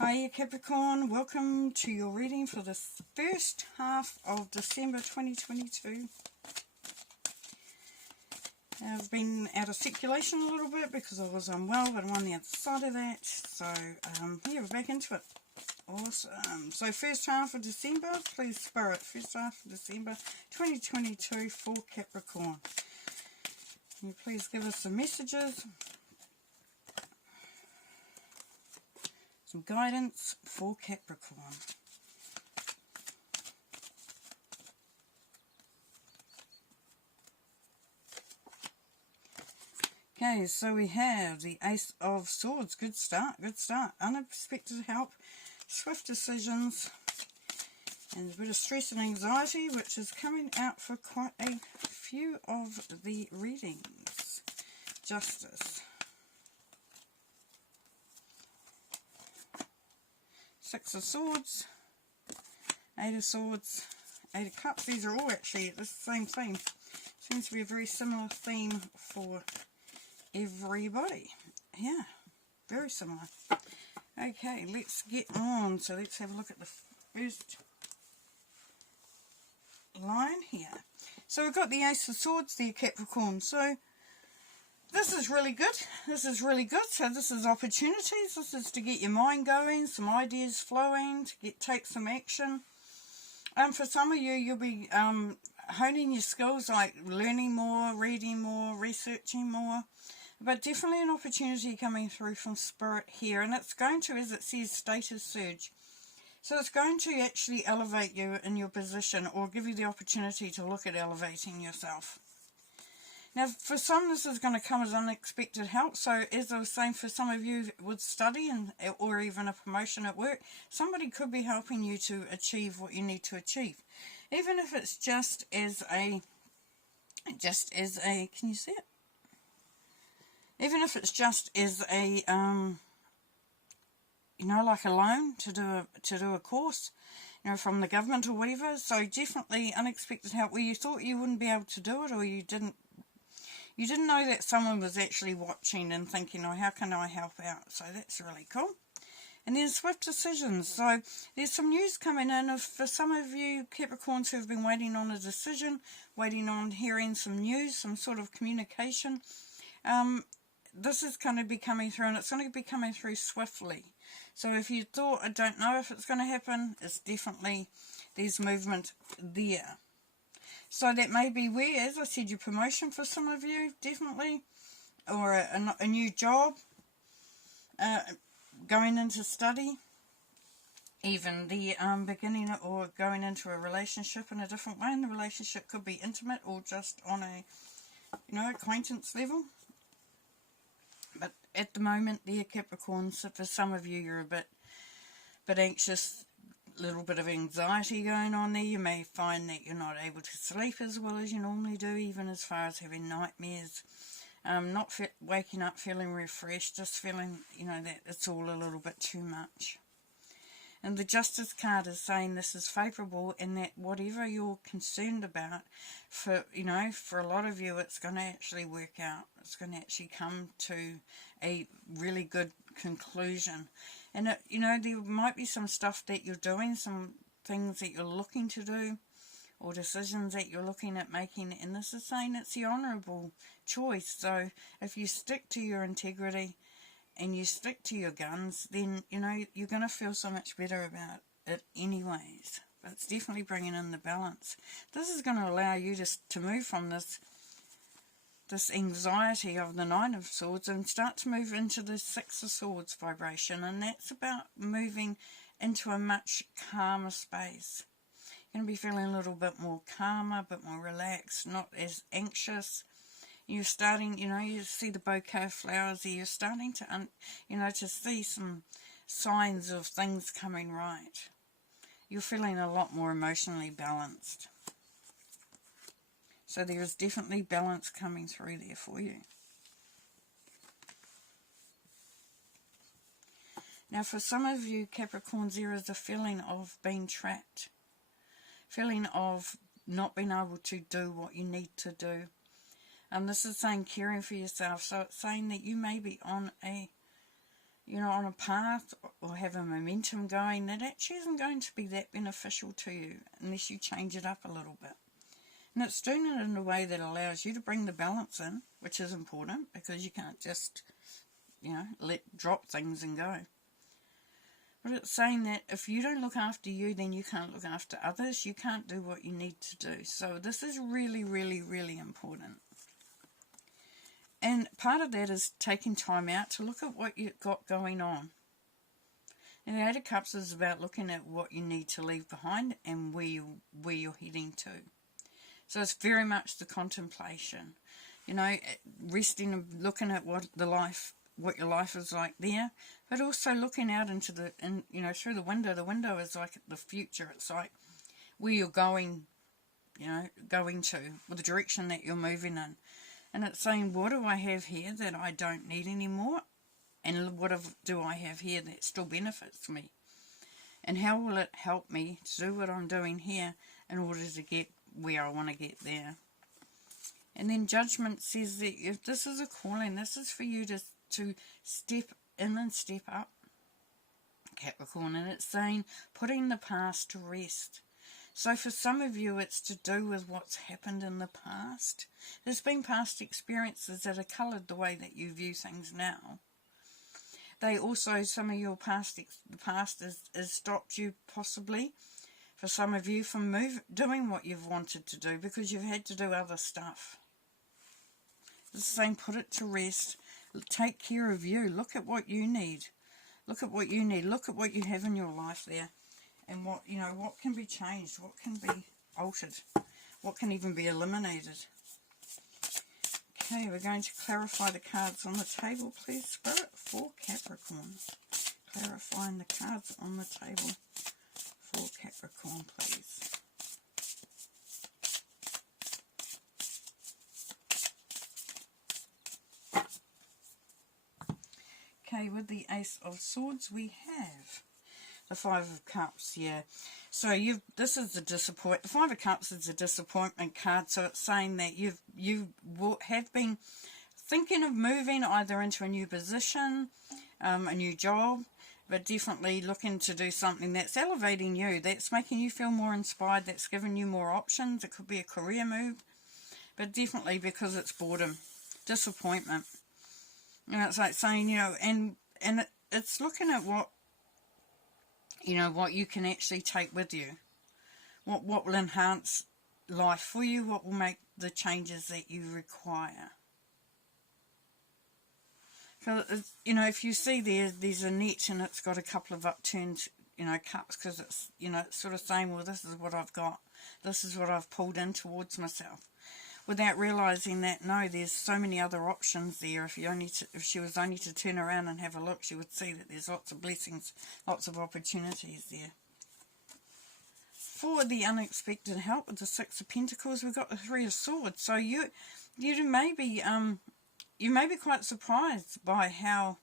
Hiya Capricorn, welcome to your reading for the first half of December 2022. I've been out of circulation a little bit because I was unwell, but I'm on the other side of that. So, yeah, we're back into it. Awesome. So, first half of December, please Spirit, first half of December 2022 for Capricorn. Can you please give us some messages? Some guidance for Capricorn. Okay, so we have the Ace of Swords. Good start, good start. Unexpected help, swift decisions, and a bit of stress and anxiety, which is coming out for quite a few of the readings. Justice. Six of Swords, Eight of Swords, Eight of Cups. These are all actually the same theme. Seems to be a very similar theme for everybody. Yeah, very similar. Okay, let's get on. So let's have a look at the first line here. So we've got the Ace of Swords there, Capricorn. So this is really good. This is really good. So this is opportunities. This is to get your mind going, some ideas flowing, to take some action. For some of you, you'll be honing your skills, like learning more, reading more, researching more. But definitely an opportunity coming through from Spirit here. And it's going to, as it says, status surge. So it's going to actually elevate you in your position, or give you the opportunity to look at elevating yourself. Now, for some, this is going to come as unexpected help. So, as I was saying, for some of you with study or even a promotion at work, somebody could be helping you to achieve what you need to achieve. Even if it's just as a, can you see it? Even if it's just as a, like a loan to do a course, from the government or whatever. So definitely unexpected help where you thought you wouldn't be able to do it, or you didn't know that someone was actually watching and thinking, oh, how can I help out? So that's really cool. And then swift decisions. So there's some news coming in. For some of you Capricorns who have been waiting on a decision, waiting on hearing some news, some sort of communication, this is going to be coming through, and it's going to be coming through swiftly. So if you thought, I don't know if it's going to happen, it's definitely, there's movement there. So that may be where, as I said, your promotion for some of you, definitely, or a new job, going into study, even the beginning or going into a relationship in a different way. And the relationship could be intimate or just on a, acquaintance level. But at the moment, there, Capricorns, for some of you, you're a bit anxious, little bit of anxiety going on there. You may find that you're not able to sleep as well as you normally do, even as far as having nightmares, not waking up feeling refreshed, just feeling, that it's all a little bit too much. And the Justice card is saying this is favourable, and that whatever you're concerned about, for a lot of you, it's going to actually work out. It's going to actually come to a really good conclusion. And, there might be some stuff that you're doing, some things that you're looking to do, or decisions that you're looking at making, and this is saying it's the honourable choice. So if you stick to your integrity and you stick to your guns, then, you're going to feel so much better about it anyways. But it's definitely bringing in the balance. This is going to allow you to move from this anxiety of the Nine of Swords and start to move into the Six of Swords vibration. And that's about moving into a much calmer space. You're going to be feeling a little bit more calmer, a bit more relaxed, not as anxious. You're starting, you see the bouquet of flowers here. You're starting to, to see some signs of things coming right. You're feeling a lot more emotionally balanced. So there is definitely balance coming through there for you. Now for some of you Capricorns, there is a feeling of being trapped. Feeling of not being able to do what you need to do. This is saying caring for yourself. So it's saying that you may be on a you know, on a path or have a momentum going that actually isn't going to be that beneficial to you unless you change it up a little bit. And it's doing it in a way that allows you to bring the balance in, which is important because you can't just, you know, drop things and go. But it's saying that if you don't look after you, then you can't look after others. You can't do what you need to do. So this is really, really, really important. And part of that is taking time out to look at what you've got going on. And the Eight of Cups is about looking at what you need to leave behind and where you're heading to. So it's very much the contemplation. You know, resting and looking at what your life is like there, but also looking out into you know, through the window. The window is like the future. It's like where you're going, you know, going to, or the direction that you're moving in. And it's saying, what do I have here that I don't need anymore? And what do I have here that still benefits me? And how will it help me to do what I'm doing here in order to get where I want to get there? And then Judgment says that if this is a calling, this is for you to step in and step up, Capricorn. And it's saying putting the past to rest. So for some of you, it's to do with what's happened in the past. There's been past experiences that have coloured the way that you view things now. They also, some of your the past has stopped you possibly, for some of you, from doing what you've wanted to do because you've had to do other stuff. It's saying put it to rest. Take care of you. Look at what you need. Look at what you need. Look at what you have in your life there. And what, you know, what can be changed, what can be altered, what can even be eliminated. Okay, we're going to clarify the cards on the table, please, Spirit, for Capricorn. Clarifying the cards on the table for Capricorn, please. Okay, with the Ace of Swords, we have the Five of Cups, yeah. So this is the disappointment. The Five of Cups is a disappointment card. So it's saying that you have been thinking of moving either into a new position, a new job, but definitely looking to do something that's elevating you, that's making you feel more inspired, that's giving you more options. It could be a career move, but definitely because it's boredom, disappointment. And it's like saying, you know, and it's looking at what, you know, what you can actually take with you. What will enhance life for you? What will make the changes that you require? So, you know, if you see there's a net and it's got a couple of upturned, you know, cups, because it's, you know, it's sort of saying, well, this is what I've got. This is what I've pulled in towards myself. Without realising that, no, there's so many other options there. If she was only to turn around and have a look, she would see that there's lots of blessings, lots of opportunities there. For the unexpected help with the Six of Pentacles, we've got the Three of Swords. So you may be quite surprised by how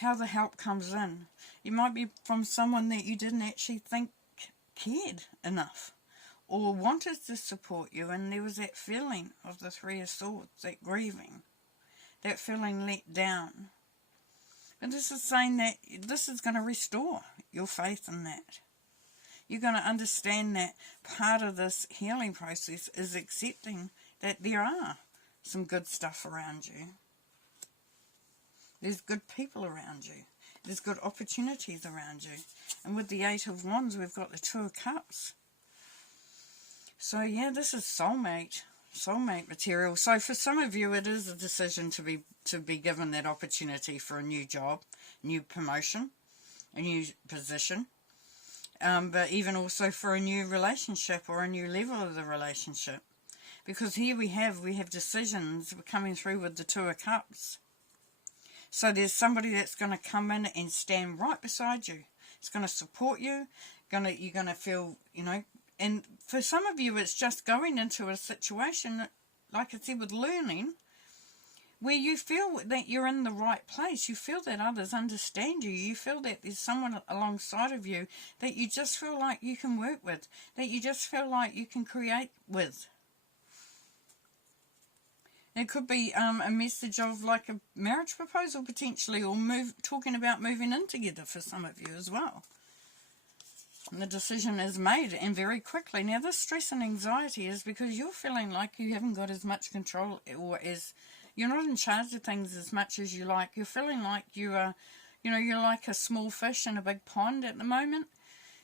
the help comes in. You might be from someone that you didn't actually think cared enough or wanted to support you, and there was that feeling of the Three of Swords, that grieving, that feeling let down. But this is saying that this is going to restore your faith in that. You're going to understand that part of this healing process is accepting that there are some good stuff around you. There's good people around you. There's good opportunities around you. And with the Eight of Wands, we've got the Two of Cups. So yeah, this is soulmate material. So for some of you, it is a decision to be given that opportunity for a new job, new promotion, a new position, but even also for a new relationship or a new level of the relationship. Because here we have decisions coming through with the Two of Cups. So there's somebody that's going to come in and stand right beside you. It's going to support you. You're going to feel, you know. And for some of you, it's just going into a situation, like I said, with learning, where you feel that you're in the right place. You feel that others understand you. You feel that there's someone alongside of you that you just feel like you can work with, that you just feel like you can create with. It could be a message of like a marriage proposal potentially, or talking about moving in together for some of you as well. And the decision is made, and very quickly. Now this stress and anxiety is because you're feeling like you haven't got as much control, or as you're not in charge of things as much as you like. You're feeling like you are, you're like a small fish in a big pond at the moment.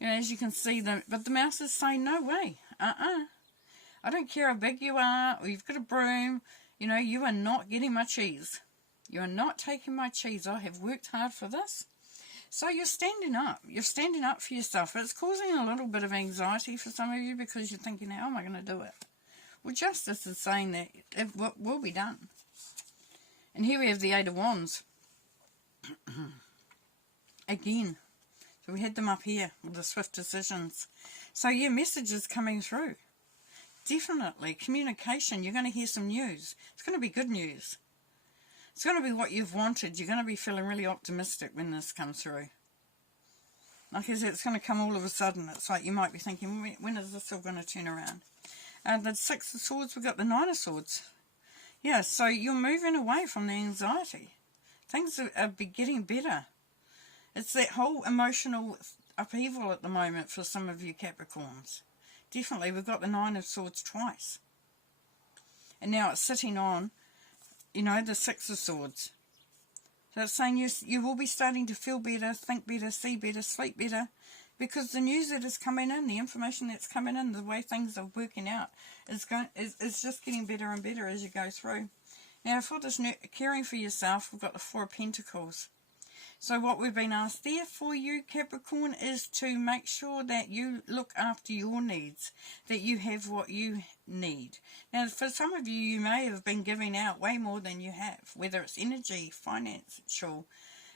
As you can see, but the mouse is saying, no way, I don't care how big you are, or you've got a broom, you are not getting my cheese. You are not taking my cheese. I have worked hard for this. So you're standing up. You're standing up for yourself. It's causing a little bit of anxiety for some of you because you're thinking, how am I going to do it? Well, justice is saying that it will be done. And here we have the Eight of Wands. Again. So we had them up here with the swift decisions. So yeah, messages coming through. Definitely. Communication. You're going to hear some news. It's going to be good news. It's going to be what you've wanted. You're going to be feeling really optimistic when this comes through. Like I said, it's going to come all of a sudden. It's like you might be thinking, when is this all going to turn around? The Six of Swords, we've got the Nine of Swords. Yeah, so you're moving away from the anxiety. Things are getting better. It's that whole emotional upheaval at the moment for some of you Capricorns. Definitely, we've got the Nine of Swords twice. And now it's sitting on, the Six of Swords. So it's saying you will be starting to feel better, think better, see better, sleep better. Because the news that is coming in, the information that's coming in, the way things are working out, is just getting better and better as you go through. Now, for this caring for yourself, we've got the Four of Pentacles. So what we've been asked there for you, Capricorn, is to make sure that you look after your needs, that you have what you need. Now, for some of you, you may have been giving out way more than you have, whether it's energy, financial,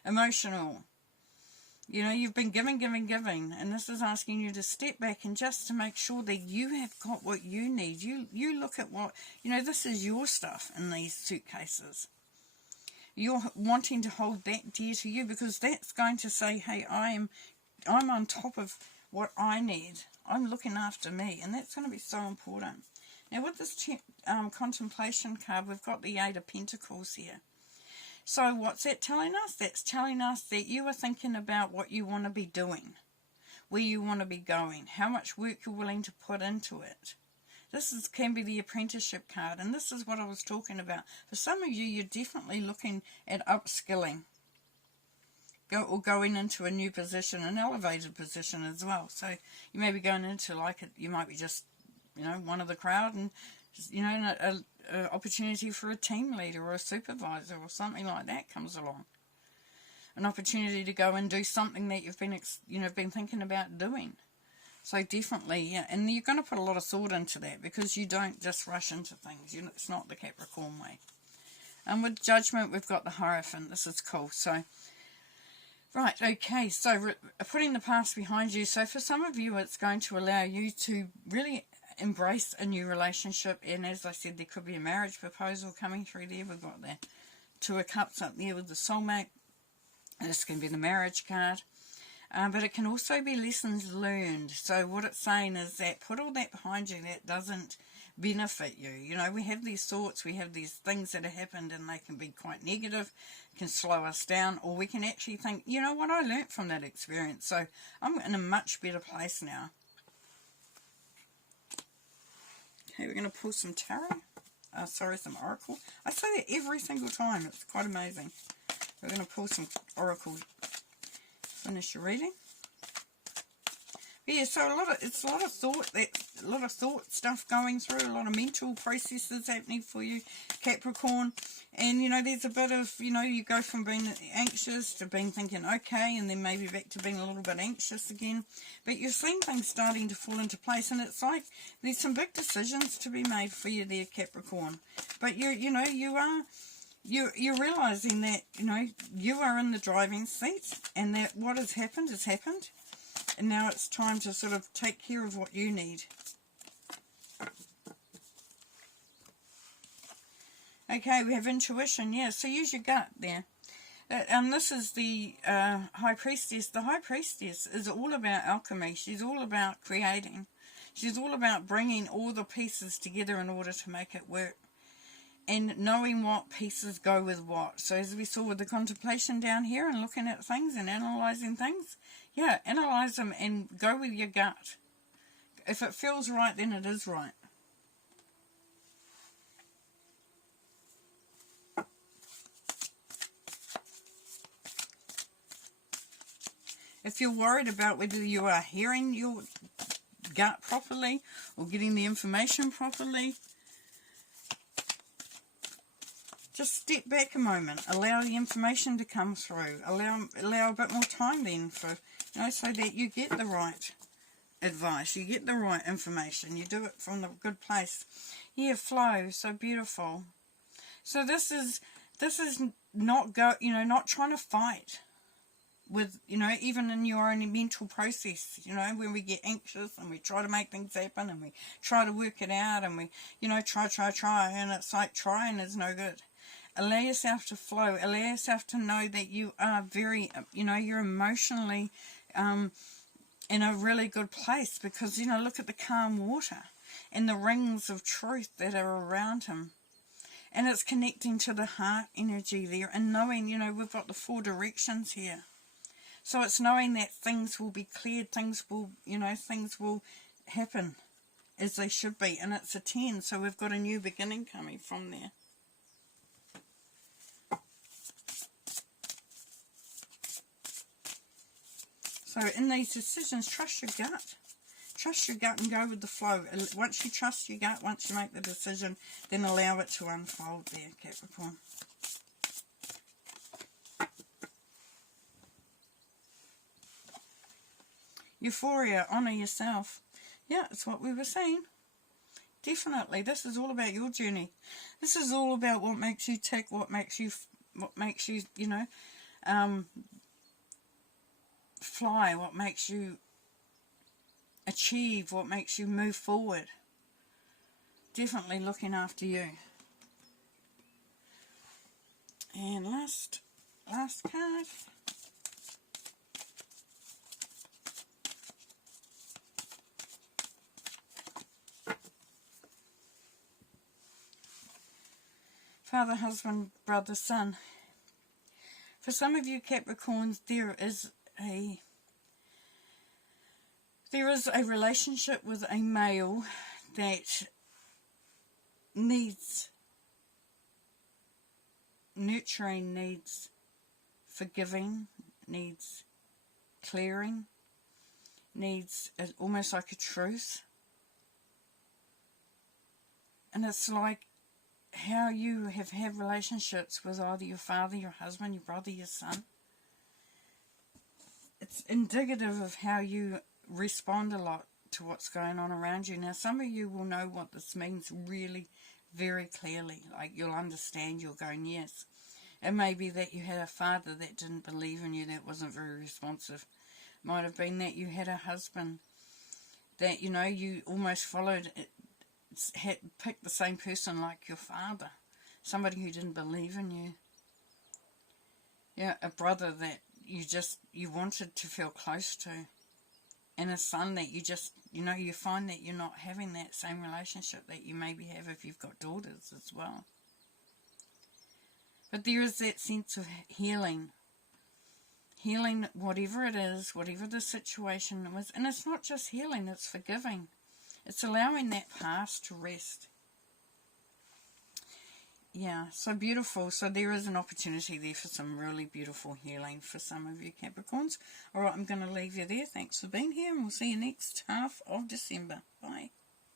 emotional. You've been giving, and this is asking you to step back and just to make sure that you have got what you need. You look at what, this is your stuff in these suitcases. You're wanting to hold that dear to you because that's going to say, hey, I'm on top of what I need. I'm looking after me, and that's going to be so important. Now, with this contemplation card, we've got the Eight of Pentacles here. So what's that telling us? That's telling us that you are thinking about what you want to be doing, where you want to be going, how much work you're willing to put into it. This can be the apprenticeship card, and this is what I was talking about. For some of you, you're definitely looking at upskilling, going into a new position, an elevated position as well. So you may be going into you might be just, one of the crowd, and an opportunity for a team leader or a supervisor or something like that comes along. An opportunity to go and do something that you've been thinking about doing. So definitely, yeah, and you're going to put a lot of thought into that because you don't just rush into things. It's not the Capricorn way. And with Judgment, we've got the Hierophant. This is cool. So, right, okay, so putting the past behind you. So for some of you, it's going to allow you to really embrace a new relationship. And as I said, there could be a marriage proposal coming through there. We've got the Two of Cups up there with the soulmate. And this can be the marriage card. But it can also be lessons learned. So what it's saying is that put all that behind you that doesn't benefit you. We have these thoughts, we have these things that have happened, and they can be quite negative, can slow us down, or we can actually think, you know what, I learnt from that experience, so I'm in a much better place now. Okay, we're going to pull some tarot. Some oracle. I say that every single time. It's quite amazing. We're going to pull some oracle. Finish your reading. Yeah, so it's a lot of thought stuff going through, a lot of mental processes happening for you, Capricorn. And there's a bit of you go from being anxious to being thinking okay, and then maybe back to being a little bit anxious again. But you're seeing things starting to fall into place, and it's like there's some big decisions to be made for you there, Capricorn. But you're realising that, you are in the driving seat, and that what has happened has happened, and now it's time to sort of take care of what you need. Okay, we have intuition, yeah, so use your gut there. And this is the High Priestess. The High Priestess is all about alchemy. She's all about creating. She's all about bringing all the pieces together in order to make it work. and knowing what pieces go with what. So as we saw with the contemplation down here and looking at things and analysing things, yeah, analyse them and go with your gut. If it feels right, then it is right. If you're worried about whether you are hearing your gut properly or getting the information properly, just step back a moment, allow the information to come through, allow a bit more time then for, so that you get the right advice, you get the right information, you do it from the good place. Yeah, flow, so beautiful. So this is not not trying to fight with, even in your own mental process, when we get anxious and we try to make things happen and we try to work it out and we, try, and it's like trying is no good. Allow yourself to flow. Allow yourself to know that you are very, you're emotionally in a really good place because, look at the calm water and the rings of truth that are around him. And it's connecting to the heart energy there and knowing, we've got the 4 directions here. So it's knowing that things will be cleared, things will happen as they should be. And it's a 10, so we've got a new beginning coming from there. So in these decisions, trust your gut. Trust your gut and go with the flow. And once you trust your gut, once you make the decision, then allow it to unfold there, Capricorn. Euphoria, honour yourself. Yeah, it's what we were saying. Definitely, this is all about your journey. This is all about what makes you tick, what makes you, fly, what makes you achieve, what makes you move forward. Definitely looking after you. And last card. Father, husband, brother, son. For some of you Capricorns, there is a relationship with a male that needs nurturing, needs forgiving, needs clearing, needs almost like a truce. And it's like how you have had relationships with either your father, your husband, your brother, your son. It's indicative of how you respond a lot to what's going on around you. Now, some of you will know what this means really very clearly. Like, you'll understand, you're going, yes. It may be that you had a father that didn't believe in you, that wasn't very responsive. It might have been that you had a husband that, you almost followed, picked the same person like your father. Somebody who didn't believe in you. Yeah, a brother that you wanted to feel close to. And a son that you just, you find that you're not having that same relationship that you maybe have if you've got daughters as well. But there is that sense of healing. Healing whatever it is, whatever the situation was. And it's not just healing, it's forgiving. It's allowing that past to rest. Yeah, so beautiful. So there is an opportunity there for some really beautiful healing for some of you Capricorns. Alright, I'm going to leave you there. Thanks for being here and we'll see you next half of December. Bye.